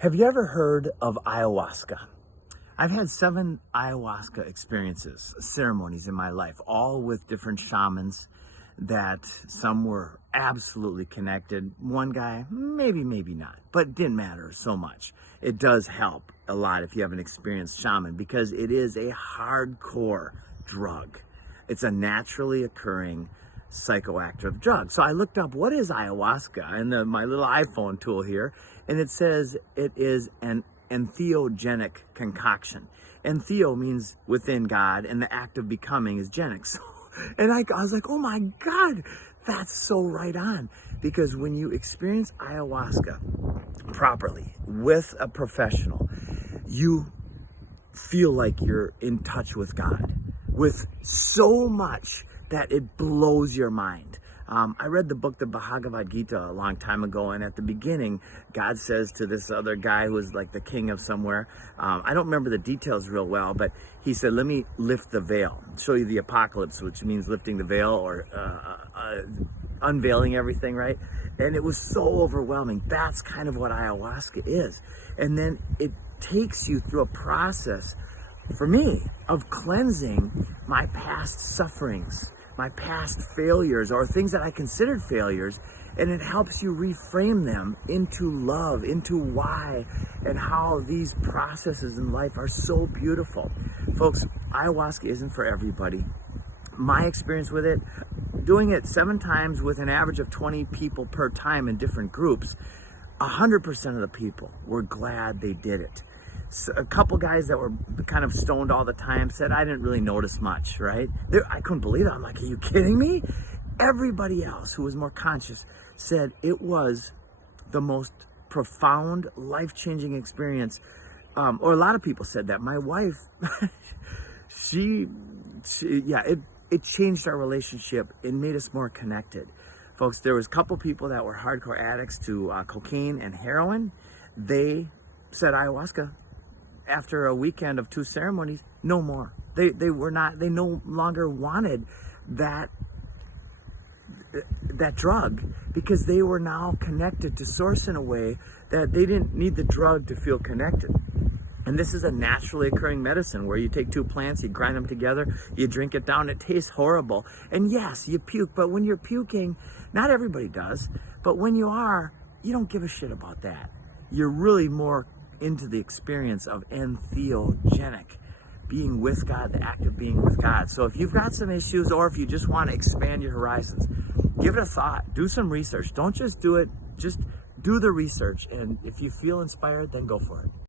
Have you ever heard of ayahuasca? I've had 7 ayahuasca experiences, ceremonies in my life, all with different shamans that some were absolutely connected. One guy, maybe not, but it didn't matter so much. It does help a lot if you have an experienced shaman because it is a hardcore drug. It's a naturally occurring psychoactive drug. So I looked up what is ayahuasca in my little iPhone tool here, and it says it is an entheogenic concoction. Entheo means within God, and the act of becoming is genic. So, and I was like, oh my God, that's so right on. Because when you experience ayahuasca properly with a professional, you feel like you're in touch with God with so much that it blows your mind. I read the book, the Bhagavad Gita, a long time ago, and at the beginning, God says to this other guy who was like the king of somewhere, I don't remember the details real well, but he said, let me lift the veil, show you the apocalypse, which means lifting the veil or unveiling everything, right? And it was so overwhelming. That's kind of what ayahuasca is. And then it takes you through a process, for me, of cleansing my past sufferings, my past failures, or things that I considered failures, and it helps you reframe them into love, into why and how these processes in life are so beautiful. Folks, ayahuasca isn't for everybody. My experience with it, doing it 7 times with an average of 20 people per time in different groups, 100% of the people were glad they did it. So a couple guys that were kind of stoned all the time said, I didn't really notice much, right? I couldn't believe it. I'm like, are you kidding me? Everybody else who was more conscious said it was the most profound, life-changing experience. Or a lot of people said that. My wife, it changed our relationship. It made us more connected. Folks, there was a couple people that were hardcore addicts to cocaine and heroin. They said ayahuasca, after a weekend of 2 ceremonies, no more. They no longer wanted that drug because they were now connected to source in a way that they didn't need the drug to feel connected. And this is a naturally occurring medicine where you take 2 plants, you grind them together, you drink it down, it tastes horrible. And yes, you puke, but when you're puking, not everybody does, but when you are, you don't give a shit about that. You're really more into the experience of entheogenic, being with God, the act of being with God. So if you've got some issues, or if you just want to expand your horizons, give it a thought, do some research. Don't just do it, just do the research. And if you feel inspired, then go for it.